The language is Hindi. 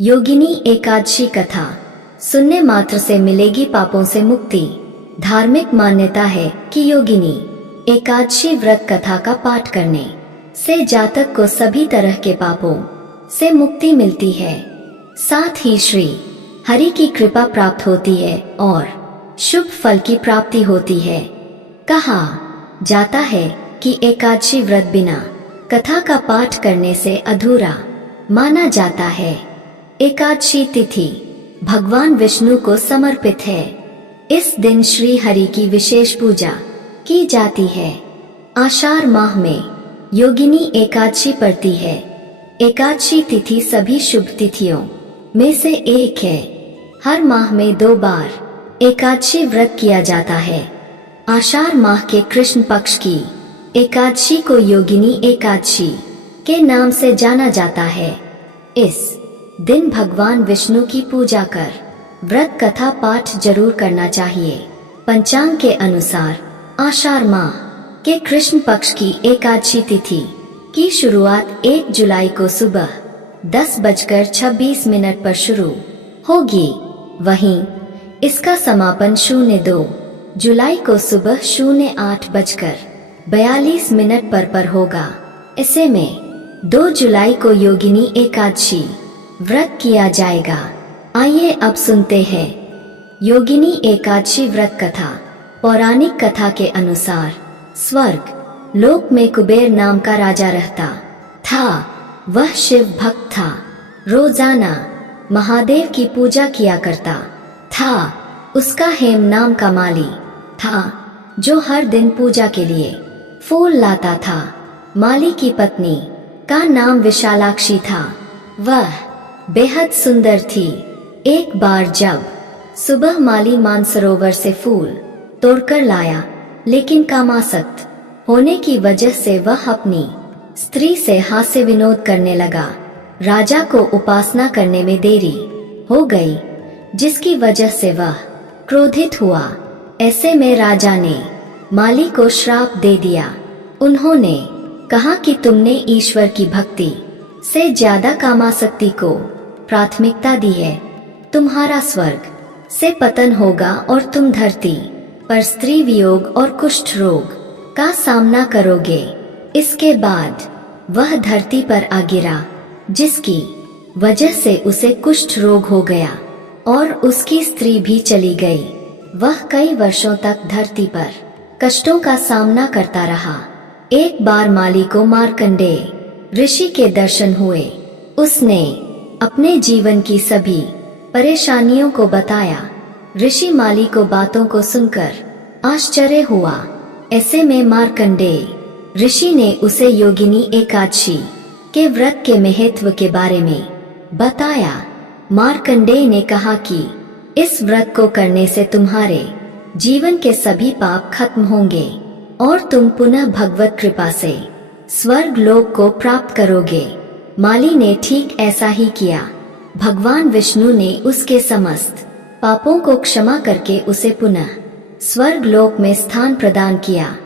योगिनी एकादशी कथा सुनने मात्र से मिलेगी पापों से मुक्ति। धार्मिक मान्यता है कि योगिनी एकादशी व्रत कथा का पाठ करने से जातक को सभी तरह के पापों से मुक्ति मिलती है, साथ ही श्री हरि की कृपा प्राप्त होती है और शुभ फल की प्राप्ति होती है। कहा जाता है कि एकादशी व्रत बिना कथा का पाठ करने से अधूरा माना जाता है। एकादशी तिथि भगवान विष्णु को समर्पित है। इस दिन श्री हरि की विशेष पूजा की जाती है। आषाढ़ माह में योगिनी एकादशी पड़ती है। एकादशी तिथि सभी शुभ तिथियों में से एक है। हर माह में 2 बार एकादशी व्रत किया जाता है। आषाढ़ माह के कृष्ण पक्ष की एकादशी को योगिनी एकादशी के नाम से जाना जाता है। इस दिन भगवान विष्णु की पूजा कर व्रत कथा पाठ जरूर करना चाहिए। पंचांग के अनुसार आषाढ़ माह के कृष्ण पक्ष की एकादशी तिथि की शुरुआत 1 जुलाई को सुबह 10:26 पर शुरू होगी। वहीं इसका समापन 02 जुलाई को सुबह 08:42 पर होगा। ऐसे में 2 जुलाई को योगिनी एकादशी व्रत किया जाएगा। आइए अब सुनते हैं योगिनी एकादशी व्रत कथा। पौराणिक कथा के अनुसार स्वर्ग लोक में कुबेर नाम का राजा रहता था। वह शिव भक्त था। रोजाना महादेव की पूजा किया करता था। उसका हेम नाम का माली था जो हर दिन पूजा के लिए फूल लाता था। माली की पत्नी का नाम विशालाक्षी था। वह बेहद सुंदर थी। एक बार जब सुबह माली मानसरोवर से फूल तोड़कर लाया, लेकिन कामासक्त होने की वजह से वह अपनी स्त्री से हास्य विनोद करने लगा। राजा को उपासना करने में देरी हो गई, जिसकी वजह से वह क्रोधित हुआ। ऐसे में राजा ने माली को श्राप दे दिया। उन्होंने कहा कि तुमने ईश्वर की भक्ति से ज्यादा कामासक्ति को प्राथमिकता दी है। तुम्हारा स्वर्ग से पतन होगा और तुम धरती पर स्त्री वियोग और कुष्ठ रोग का सामना करोगे। इसके बाद वह धरती पर आ गिरा, जिसकी वजह से उसे कुष्ठ रोग हो गया और उसकी स्त्री भी चली गई। वह कई वर्षों तक धरती पर कष्टों का सामना करता रहा। एक बार माली को मार्कंडेय ऋषि के दर्शन हुए। उसने अपने जीवन की सभी परेशानियों को बताया। ऋषि माली को बातों को सुनकर आश्चर्य हुआ। ऐसे में मार्कंडेय ऋषि ने उसे योगिनी एकादशी के व्रत के महत्व के बारे में बताया। मार्कंडेय ने कहा कि इस व्रत को करने से तुम्हारे जीवन के सभी पाप खत्म होंगे और तुम पुनः भगवत कृपा से स्वर्ग लोक को प्राप्त करोगे। माली ने ठीक ऐसा ही किया। भगवान विष्णु ने उसके समस्त पापों को क्षमा करके उसे पुनः स्वर्ग लोक में स्थान प्रदान किया।